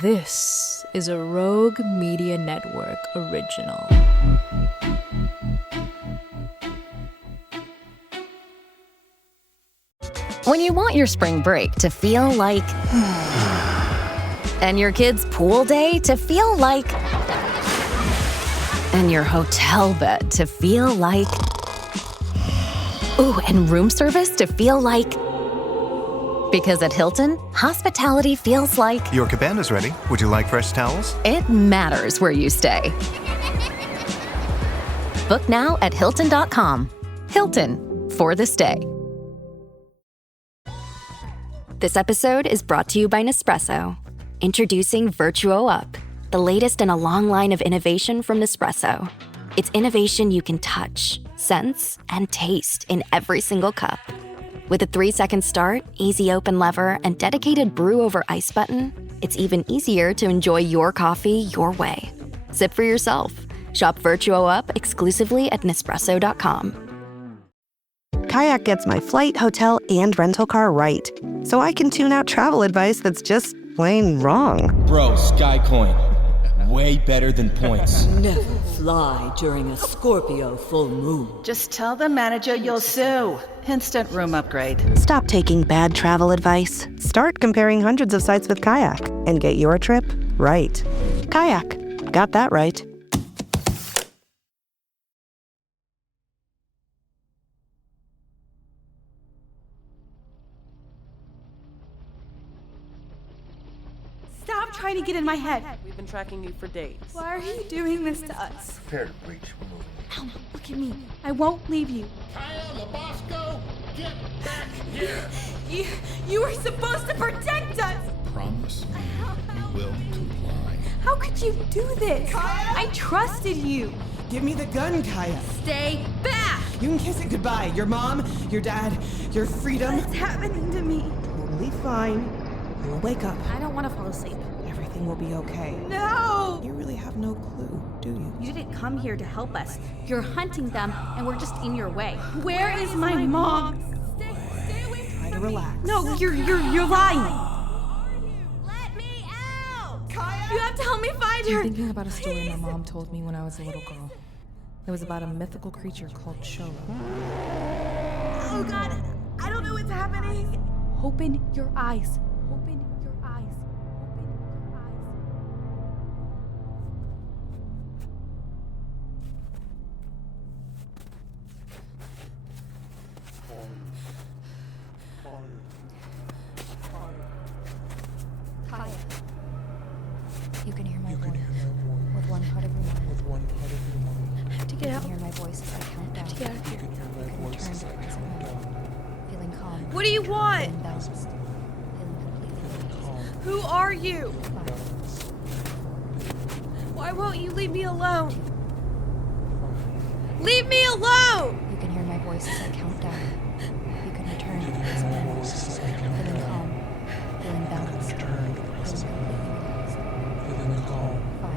This is a Rogue Media Network original. When you want your spring break to feel like... and your kids' pool day to feel like... and your hotel bed to feel like... ooh, and room service to feel like... because at Hilton, hospitality feels like... Your cabana's ready. Would you like fresh towels? it matters where you stay. Book now at Hilton.com. Hilton, for the stay. This episode is brought to you by Nespresso. Introducing Virtuo Up, the latest in a long line of innovation from Nespresso. It's innovation you can touch, sense, and taste in every single cup. With a 3-second start, easy open lever, and dedicated brew over ice button, it's even easier to enjoy your coffee your way. Sip for yourself. Shop Virtuo Up exclusively at Nespresso.com. Kayak gets my flight, hotel, and rental car right, so I can tune out travel advice that's just plain wrong. Bro, Skycoin. Way better than points. Never fly during a Scorpio full moon. Just tell the manager you'll sue. Instant room upgrade. Stop taking bad travel advice. Start comparing hundreds of sites with Kayak and get your trip right. Kayak. Got that right. Stop trying to get in my head. We've been tracking you for days. Why are you doing this to us? Prepare to breach. We're moving. Alma, look at me. I won't leave you. Lobosco, get back here! You were supposed to protect us! Promise me you will comply. How could you do this? Kaya? I trusted you. Give me the gun, Kaya. Stay back! You can kiss it goodbye. Your mom, your dad, your freedom. What's happening to me? Totally fine. You'll wake up. I don't want to fall asleep. Everything will be okay. No! You really have no clue, do you? You didn't come here to help us. You're hunting them, and we're just in your way. Where is my mom? Stay away from me. Try to relax. No, you're lying. Let me out! Kaya! You have to help me find her. I'm thinking about a story my mom told me when I was a little girl. It was about a mythical creature called Cholo. Oh God, I don't know what's happening. Open your eyes. Open your eyes. Open your eyes. Kaya. You can hear my voice. With one part of your mind. With one part of your mind. I have to get You out. can hear my voice as I count down. I have to get out of You here. can hear my voice as I count down. Feeling calm. What do you want? Feeling balanced. Feeling completely Calm. Who are you? Balance. Why won't you leave me alone? Leave me alone! You can hear my voice as I count down. You can return You to the can hear present my moment. voice as I count Feeling down. calm. Feeling balanced. Return to the present Feeling moment. completely relaxed. Feeling calm. 5,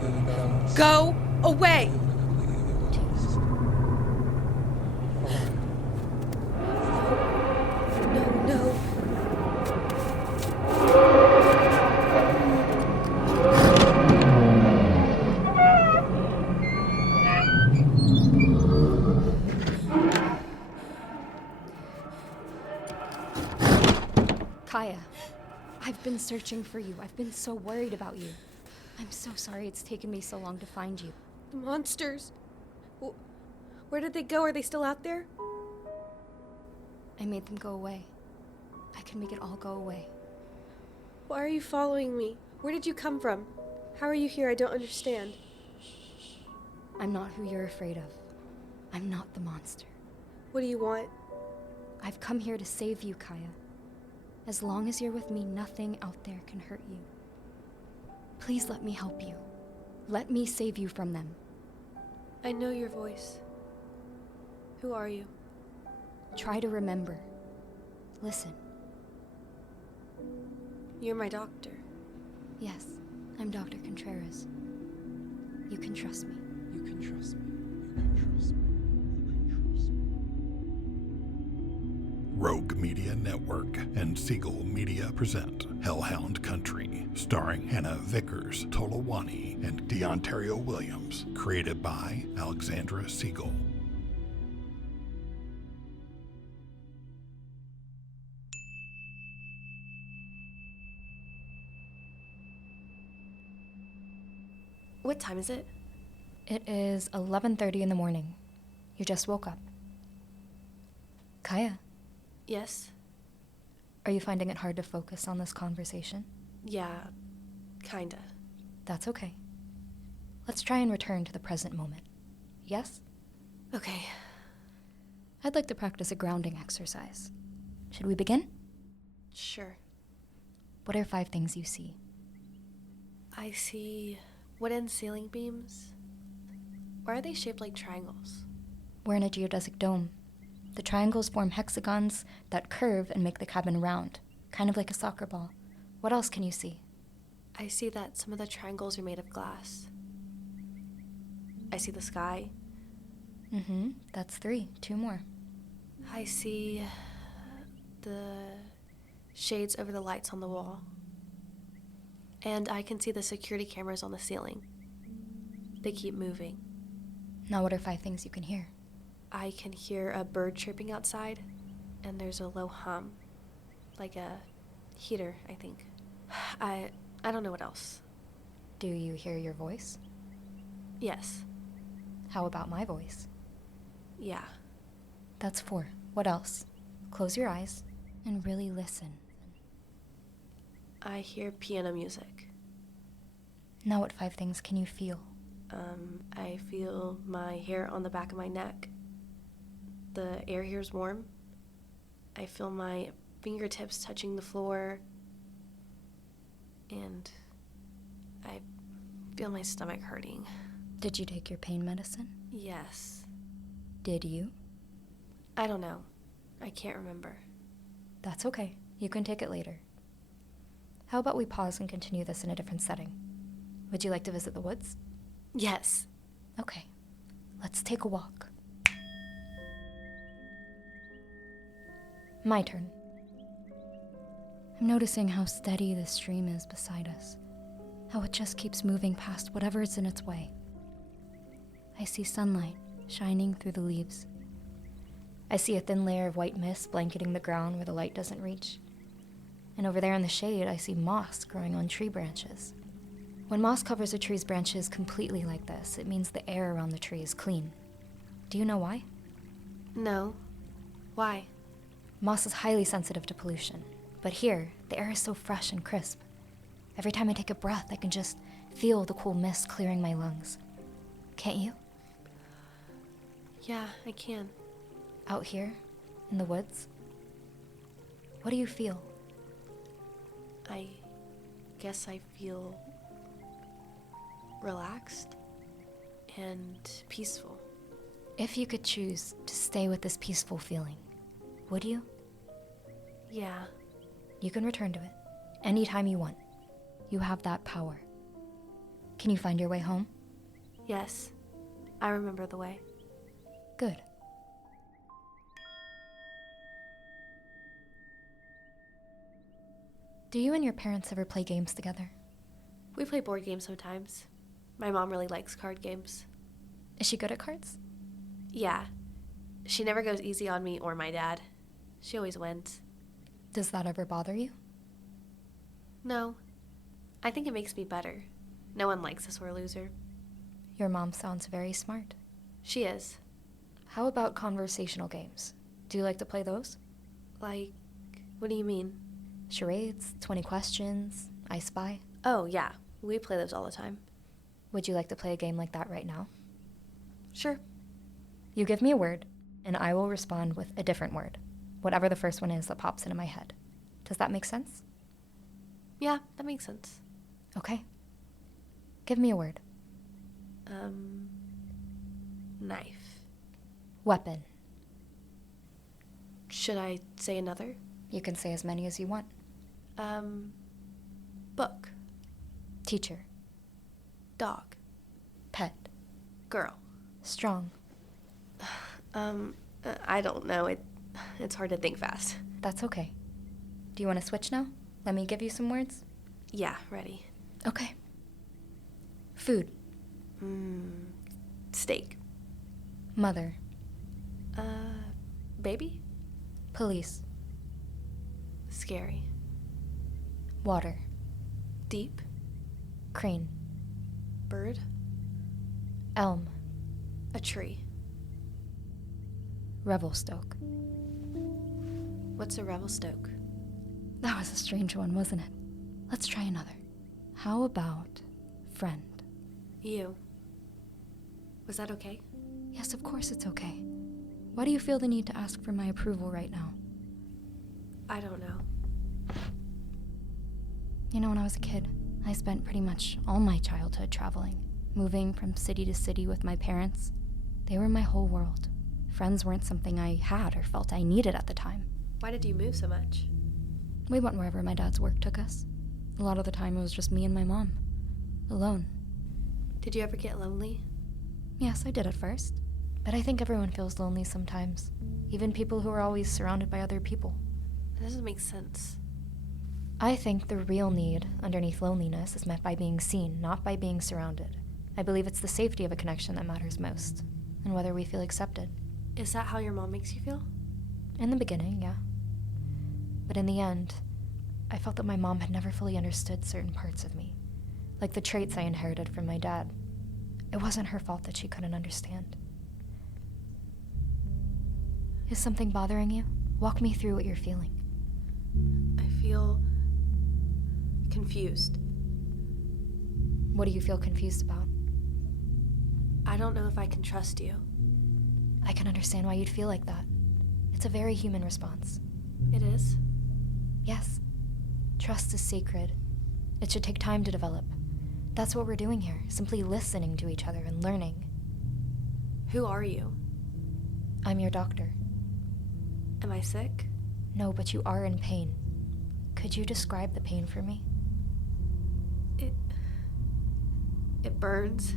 Feeling balanced. Go away! Feeling completely relaxed. 5. No. Kaya, I've been searching for you. I've been so worried about you. I'm so sorry it's taken me so long to find you. The monsters. Where did they go? Are they still out there? I made them go away. I can make it all go away. Why are you following me? Where did you come from? How are you here? I don't understand. I'm not who you're afraid of. I'm not the monster. What do you want? I've come here to save you, Kaya. As long as you're with me, nothing out there can hurt you. Please let me help you. Let me save you from them. I know your voice. Who are you? Try to remember. Listen. You're my doctor. Yes, I'm Dr. Contreras. You can trust me. You can trust me. You can trust me. You can trust me. Rogue Rogue Media Network and Segel Media present Hellhound Country, starring Hannah Vicars, Toluwani, and Deontario Williams, created by Alexandra Segel. What time is it? It is 11:30 in the morning. You just woke up. Kaya, Yes? are you finding it hard to focus on this conversation? Yeah, kinda. That's okay. Let's try and return to the present moment. Yes? Okay. I'd like to practice a grounding exercise. Should we begin? Sure. What are 5 things you see? I see wooden ceiling beams. Why are they shaped like triangles? We're in a geodesic dome. The triangles form hexagons that curve and make the cabin round, kind of like a soccer ball. What else can you see? I see that some of the triangles are made of glass. I see the sky. That's 3. 2 more. I see the shades over the lights on the wall. And I can see the security cameras on the ceiling. They keep moving. Now what are 5 things you can hear? I can hear a bird chirping outside, and there's a low hum. Like a heater, I think. I don't know what else. Do you hear your voice? Yes. How about my voice? Yeah. That's 4. What else? Close your eyes and really listen. I hear piano music. Now what 5 things can you feel? I feel my hair on the back of my neck. The air here is warm. I feel my fingertips touching the floor. And I feel my stomach hurting. Did you take your pain medicine? Yes. Did you? I don't know. I can't remember. That's okay. You can take it later. How about we pause and continue this in a different setting? Would you like to visit the woods? Yes. Okay. Let's take a walk. My turn. I'm noticing how steady this stream is beside us. How it just keeps moving past whatever is in its way. I see sunlight shining through the leaves. I see a thin layer of white mist blanketing the ground where the light doesn't reach. And over there in the shade, I see moss growing on tree branches. When moss covers a tree's branches completely like this, it means the air around the tree is clean. Do you know why? No. Why? Moss is highly sensitive to pollution, but here, the air is so fresh and crisp. Every time I take a breath, I can just feel the cool mist clearing my lungs. Can't you? Yeah, I can. Out here, in the woods? What do you feel? I guess I feel relaxed and peaceful. If you could choose to stay with this peaceful feeling, would you? Yeah. You can return to it anytime you want. You have that power. Can you find your way home? Yes. I remember the way. Good. Do you and your parents ever play games together? We play board games sometimes. My mom really likes card games. Is she good at cards? Yeah. She never goes easy on me or my dad. She always wins. Does that ever bother you? No. I think it makes me better. No one likes a sore loser. Your mom sounds very smart. She is. How about conversational games? Do you like to play those? Like, what do you mean? Charades, 20 questions, I Spy. Oh, yeah. We play those all the time. Would you like to play a game like that right now? Sure. You give me a word, and I will respond with a different word. Whatever the first one is that pops into my head. Does that make sense? Yeah, that makes sense. Okay. Give me a word. Knife. Weapon. Should I say another? You can say as many as you want. Book. Teacher. Dog. Pet. Girl. Strong. I don't know. It's hard to think fast. That's okay. Do you want to switch now? Let me give you some words? Yeah, ready. Okay. Food. Steak. Mother. Baby? Police. Scary. Water. Deep. Crane. Bird. Elm. A tree. Revelstoke. What's a revelstoke? That was a strange one, wasn't it? Let's try another. How about friend? You. Was that okay? Yes, of course it's okay. Why do you feel the need to ask for my approval right now? I don't know. You know, when I was a kid, I spent pretty much all my childhood traveling, moving from city to city with my parents. They were my whole world. Friends weren't something I had or felt I needed at the time. Why did you move so much? We went wherever my dad's work took us. A lot of the time it was just me and my mom. Alone. Did you ever get lonely? Yes, I did at first. But I think everyone feels lonely sometimes. Even people who are always surrounded by other people. That doesn't make sense. I think the real need underneath loneliness is met by being seen, not by being surrounded. I believe it's the safety of a connection that matters most, and whether we feel accepted. Is that how your mom makes you feel? In the beginning, yeah. But in the end, I felt that my mom had never fully understood certain parts of me, like the traits I inherited from my dad. It wasn't her fault that she couldn't understand. Is something bothering you? Walk me through what you're feeling. I feel confused. What do you feel confused about? I don't know if I can trust you. I can understand why you'd feel like that. It's a very human response. It is? Yes. Trust is sacred. It should take time to develop. That's what we're doing here, simply listening to each other and learning. Who are you? I'm your doctor. Am I sick? No, but you are in pain. Could you describe the pain for me? It burns.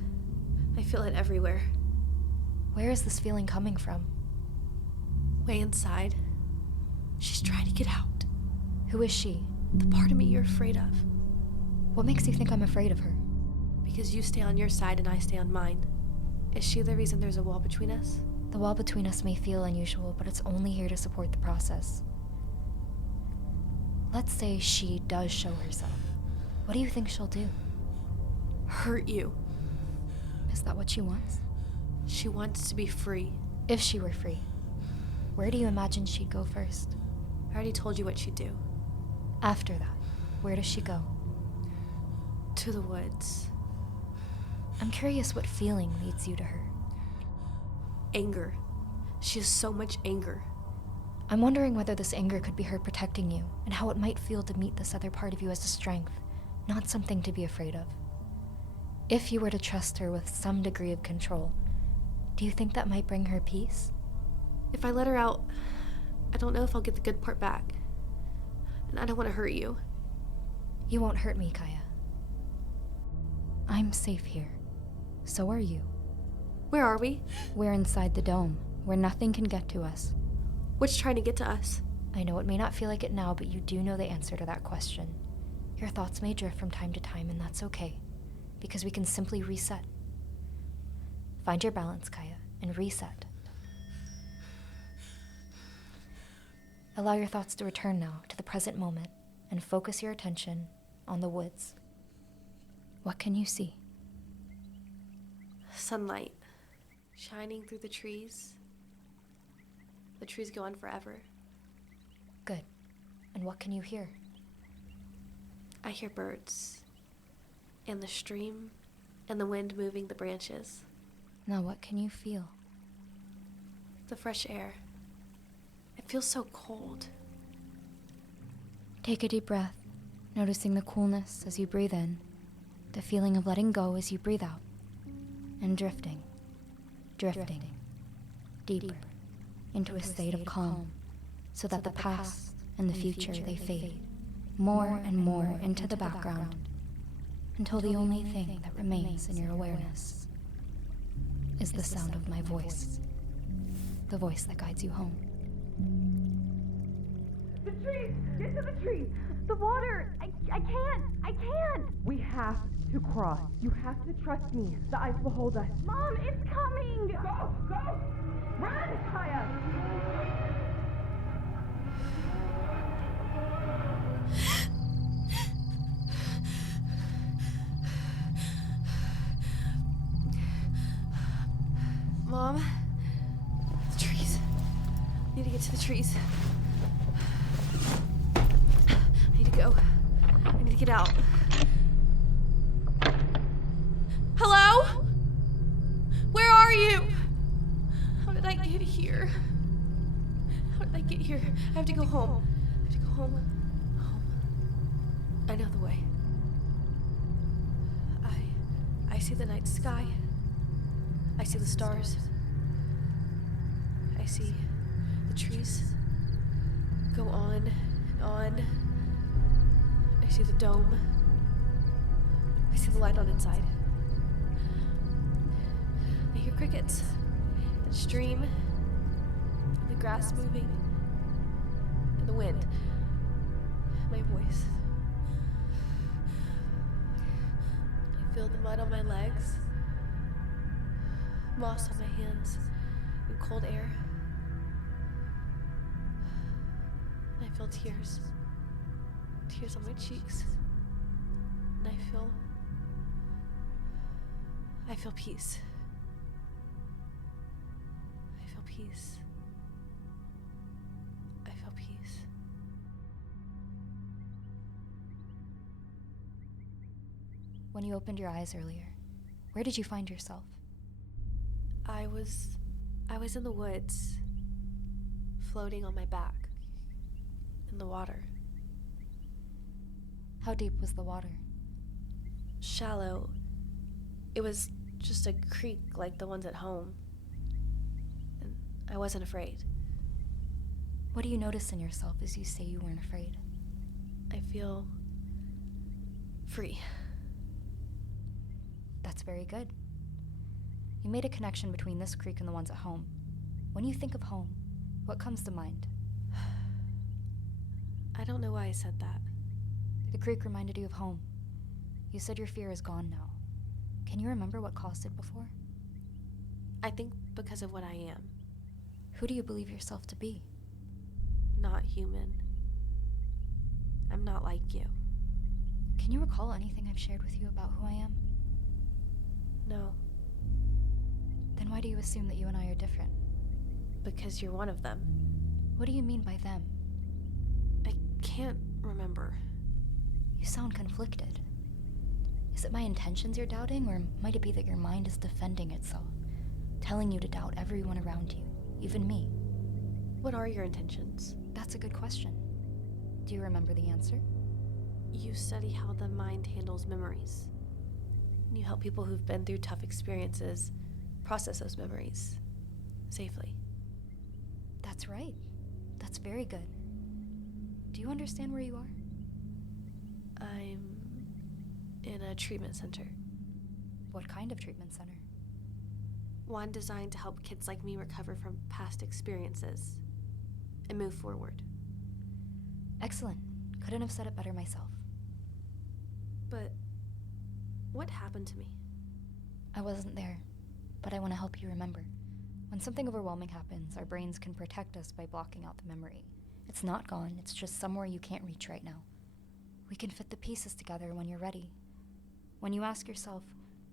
I feel it everywhere. Where is this feeling coming from? Way inside. She's trying to get out. Who is she? The part of me you're afraid of. What makes you think I'm afraid of her? Because you stay on your side and I stay on mine. Is she the reason there's a wall between us? The wall between us may feel unusual, but it's only here to support the process. Let's say she does show herself. What do you think she'll do? Hurt you. Is that what she wants? She wants to be free. If she were free, where do you imagine she'd go first? I already told you what she'd do. After that, where does she go? To the woods. I'm curious what feeling leads you to her. Anger. She has so much anger. I'm wondering whether this anger could be her protecting you, and how it might feel to meet this other part of you as a strength, not something to be afraid of. If you were to trust her with some degree of control, do you think that might bring her peace? If I let her out, I don't know if I'll get the good part back. And I don't want to hurt you. You won't hurt me, Kaya. I'm safe here. So are you. Where are we? We're inside the dome, where nothing can get to us. What's trying to get to us? I know it may not feel like it now, but you do know the answer to that question. Your thoughts may drift from time to time, and that's okay, because we can simply reset. Find your balance, Kaya, and reset. Allow your thoughts to return now to the present moment, and focus your attention on the woods. What can you see? Sunlight. Shining through the trees. The trees go on forever. Good. And what can you hear? I hear birds. And the stream. And the wind moving the branches. Now what can you feel? The fresh air. It feels so cold. Take a deep breath, noticing the coolness as you breathe in, the feeling of letting go as you breathe out, and drifting, deeper into a state of calm, so that the past and the future, they fade more and more into the background, until the only thing that remains in your awareness is the sound of my voice, the voice that guides you home. The trees! Get to the trees! The water! I can't! We have to cross. You have to trust me. The ice will hold us. Mom, it's coming! Go! Run, Kaya! Mom? The trees. I need to get to the trees. I need to go. I need to get out. Hello? Where are you? How did I get here? How did I get here? I have to go home. I have to go home. I know the way. I see the night sky. I see the stars. I see the trees go on and on. I see the dome. I see the light on inside. I hear crickets and stream and the grass moving and the wind. My voice. I feel the mud on my legs, moss on my hands, and cold air. And I feel tears on my cheeks. And I feel peace. I feel peace. I feel peace. When you opened your eyes earlier, where did you find yourself? I was in the woods, floating on my back, in the water. How deep was the water? Shallow. It was just a creek like the ones at home. And I wasn't afraid. What do you notice in yourself as you say you weren't afraid? I feel free. That's very good. You made a connection between this creek and the ones at home. When you think of home, what comes to mind? I don't know why I said that. The creek reminded you of home. You said your fear is gone now. Can you remember what caused it before? I think because of what I am. Who do you believe yourself to be? Not human. I'm not like you. Can you recall anything I've shared with you about who I am? No. Then why do you assume that you and I are different? Because you're one of them. What do you mean by them? I can't remember. You sound conflicted. Is it my intentions you're doubting, or might it be that your mind is defending itself, telling you to doubt everyone around you, even me? What are your intentions? That's a good question. Do you remember the answer? You study how the mind handles memories. You help people who've been through tough experiences process those memories safely. That's right. That's very good. Do you understand where you are? I'm in a treatment center. What kind of treatment center? One designed to help kids like me recover from past experiences and move forward. Excellent. Couldn't have said it better myself. But what happened to me? I wasn't there, but I want to help you remember. When something overwhelming happens, our brains can protect us by blocking out the memory. It's not gone, it's just somewhere you can't reach right now. We can fit the pieces together when you're ready. When you ask yourself,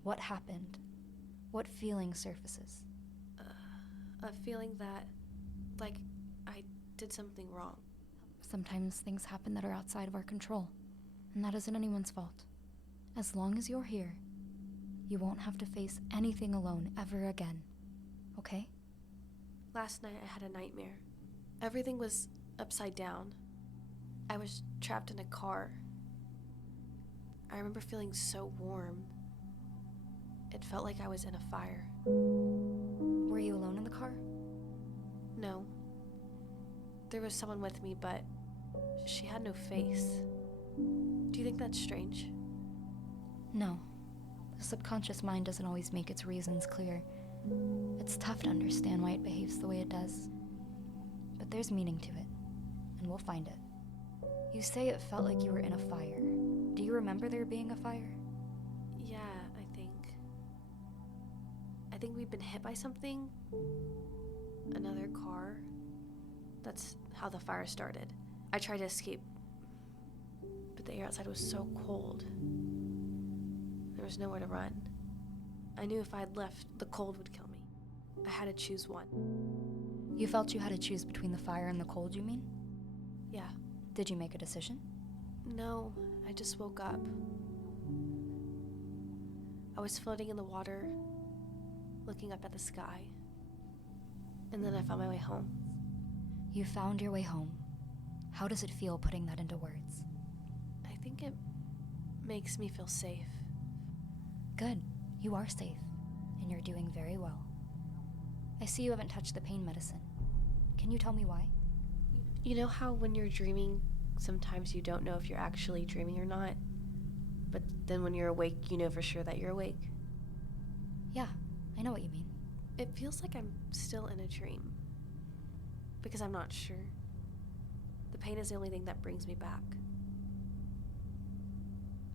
what happened? What feeling surfaces? A feeling that, like, I did something wrong. Sometimes things happen that are outside of our control, and that isn't anyone's fault. As long as you're here, you won't have to face anything alone ever again. Okay? Last night I had a nightmare. Everything was upside down. I was trapped in a car. I remember feeling so warm. It felt like I was in a fire. Were you alone in the car? No. There was someone with me, but she had no face. Do you think that's strange? No. The subconscious mind doesn't always make its reasons clear. It's tough to understand why it behaves the way it does. But but there's meaning to it, and we'll find it. You say it felt like you were in a fire. Do you remember there being a fire? Yeah, I think we've been hit by something. Another car. That's how the fire started. I tried to escape, but the air outside was so cold. There was nowhere to run. I knew if I had left, the cold would kill me. I had to choose one. You felt you had to choose between the fire and the cold, you mean? Yeah. Did you make a decision? No, I just woke up. I was floating in the water, looking up at the sky. And then I found my way home. You found your way home. How does it feel putting that into words? I think it makes me feel safe. Good. You are safe, and you're doing very well. I see you haven't touched the pain medicine. Can you tell me why? You know how when you're dreaming, sometimes you don't know if you're actually dreaming or not? But then when you're awake, you know for sure that you're awake? Yeah, I know what you mean. It feels like I'm still in a dream. Because I'm not sure. The pain is the only thing that brings me back.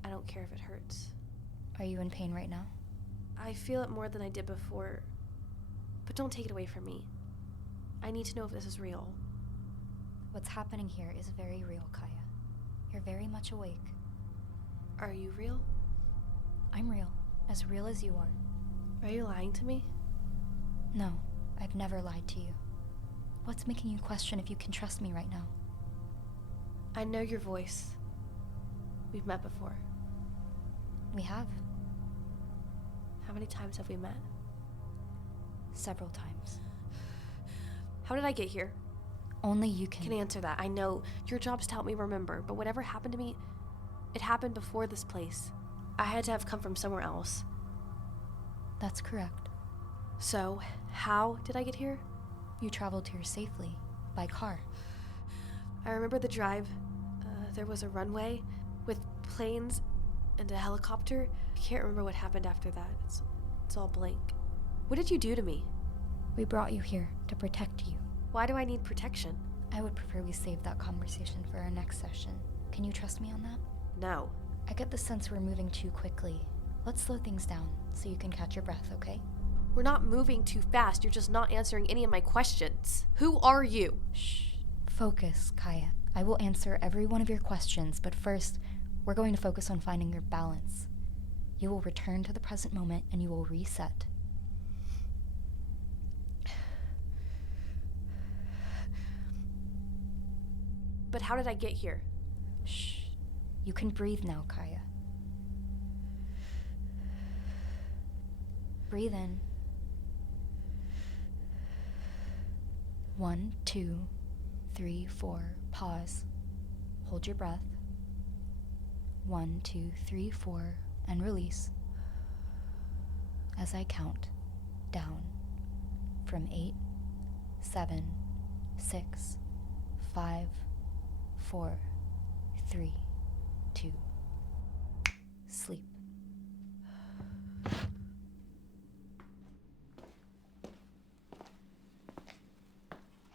I don't care if it hurts. Are you in pain right now? I feel it more than I did before. But don't take it away from me. I need to know if this is real. What's happening here is very real, Kaya. You're very much awake. Are you real? I'm real as you are. Are you lying to me? No, I've never lied to you. What's making you question if you can trust me right now? I know your voice. We've met before. We have. How many times have we met? Several times. How did I get here? Only you can answer that. I know your job's to help me remember, but whatever happened to me, it happened before this place. I had to have come from somewhere else. That's correct. So, how did I get here? You traveled here safely, by car. I remember the drive. There was a runway with planes and a helicopter. I can't remember what happened after that. It's all blank. What did you do to me? We brought you here to protect you. Why do I need protection? I would prefer we save that conversation for our next session. Can you trust me on that? No. I get the sense we're moving too quickly. Let's slow things down so you can catch your breath, okay? We're not moving too fast. You're just not answering any of my questions. Who are you? Shh. Focus, Kaya. I will answer every one of your questions, but first, we're going to focus on finding your balance. You will return to the present moment and you will reset. But how did I get here? Shh. You can breathe now, Kaya. Breathe in. 1, 2, 3, 4. Pause. Hold your breath. 1, 2, 3, 4, and release. As I count down from 8, 7, 6, 5, 4, 3, 2. Sleep.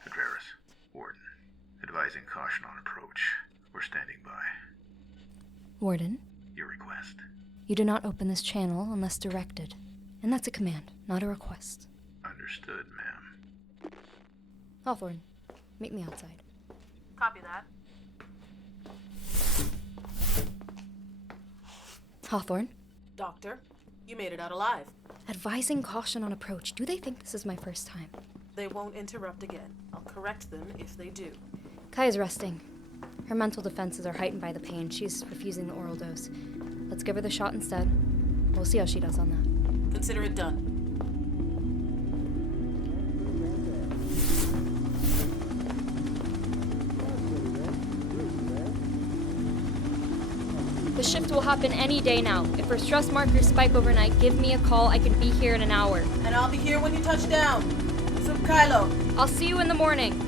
Contreras, Warden. Advising caution on approach. We're standing by. Warden? Your request. You do not open this channel unless directed. And that's a command, not a request. Understood, ma'am. Hawthorn, meet me outside. Copy that. Hawthorn? Doctor, you made it out alive. Advising caution on approach. Do they think this is my first time? They won't interrupt again. I'll correct them if they do. Kaya's resting. Her mental defenses are heightened by the pain. She's refusing the oral dose. Let's give her the shot instead. We'll see how she does on that. Consider it done. The shift will happen any day now. If her stress markers spike overnight, give me a call. I can be here in an hour. And I'll be here when you touch down. So, Kylo. I'll see you in the morning.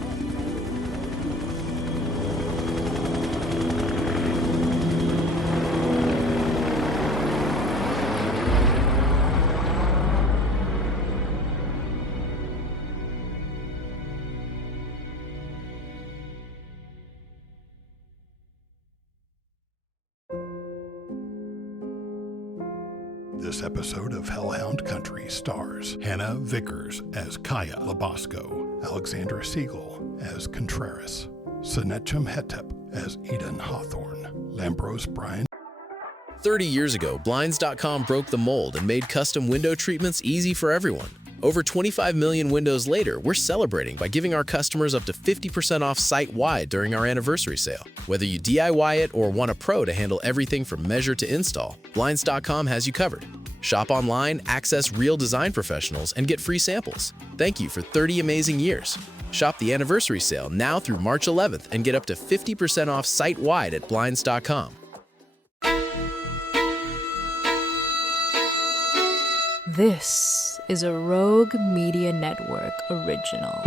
This episode of Hellhound Country stars Hannah Vicars as Kaya Lobosco, Alexandra Segel as Contreras, S-Netchem Hetep as Eden Hawthorn, Lambros Bryan. 30 years ago, Blinds.com broke the mold and made custom window treatments easy for everyone. Over 25 million windows later, we're celebrating by giving our customers up to 50% off site-wide during our anniversary sale. Whether you DIY it or want a pro to handle everything from measure to install, Blinds.com has you covered. Shop online, access real design professionals, and get free samples. Thank you for 30 amazing years. Shop the anniversary sale now through March 11th and get up to 50% off site-wide at Blinds.com. This is a Rogue Media Network original.